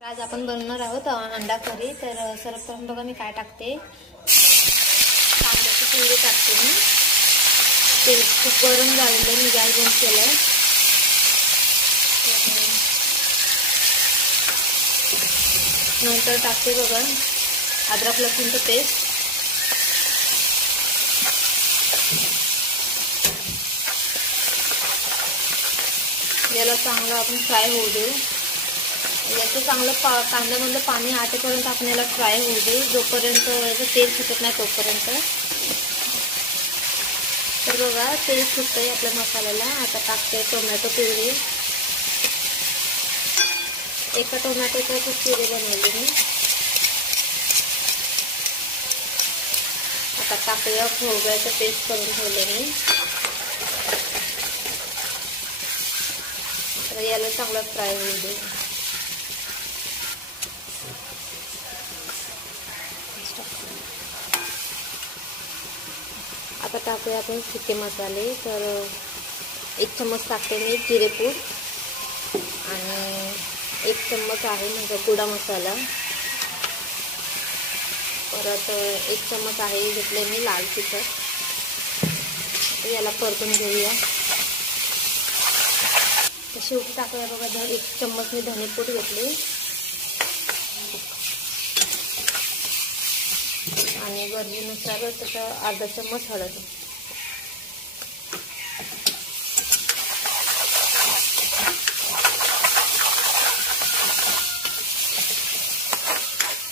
आज आपण बनवणार आहोत अंडा करी। तर सर्वप्रथम बघा मी काय टाकते, कांद्याची प्युरी टाकते मी। तेल खूप गरम झालेलं, मी गॅस बंद केलाय। नंतर टाकते बघा अद्रक लसूणचं पेस्ट, याला चांगलं आपण फ्राय होऊ देऊ। याचं चांगलं कांद्यामधलं पाणी आटेपर्यंत आपण याला फ्राय होऊ दे, जोपर्यंत याचं तेल सुटत नाही तोपर्यंत। तर बघा तेल सुटतंय आपल्या मसाल्याला। आता टाकते टोमॅटो प्युरी, एका टोमॅटोची प्युरी बनवली मी। आता टाकूया खोबऱ्याचं पेस्ट करून ठेवले मी। तर याला चांगलं फ्राय होऊ दे। आता टाकूया आपण सुके मसाले। तर 1 चम्मच टाकते मी जिरेपूड, आणि 1 चम्मच आहे म्हणजे गोडा मसाला। परत 1 चम्मच आहे घेतले मी लाल तिखट। याला परतून घेऊया। तर शेवटी टाकूया बघा 1 चम्मच मी धनेपूड घेतली, आणि गरजेनुसार त्याचा अर्धा चम्मच हळद।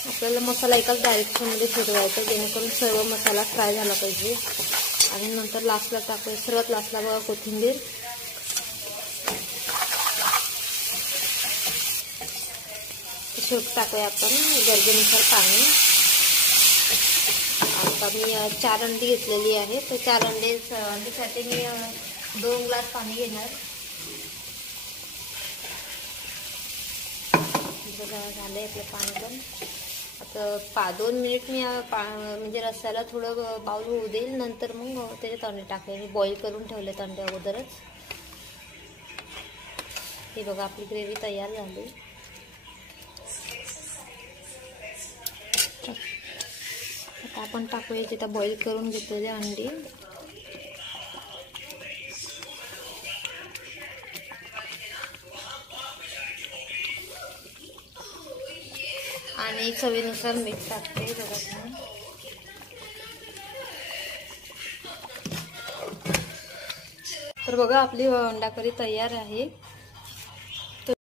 आपल्याला मसाला एकाच डायरेक्शनमध्ये फिरवायचा, जेणेकरून सर्व मसाला फ्राय झाला पाहिजे। आणि नंतर लास्टला टाकूया, सर्वात लास्टला बघा कोथिंबीर। शेवटी टाकूया आपण गरजेनुसार पाणी। आता मी 4 अंडी घेतलेली आहे, तर 4 अंडीसाठी मी 2 ग्लास पाणी घेणार। झालंय आपलं पाणी पण। आता 2 मिनिट मी म्हणजे रस्स्याला थोडं बाउल होऊ देईल, नंतर मग त्याच्यात अंडे टाकले। मी बॉईल करून ठेवले अंडे अगोदरच। हे बघा आपली ग्रेव्ही तयार झाली। आता आपण टाकूया जिथं बॉईल करून घेतलेले अंडी। आणि चवीनुसार मीठ टाकते बघा तुम्ही। तर बघा आपली अंडा करी तयार आहे।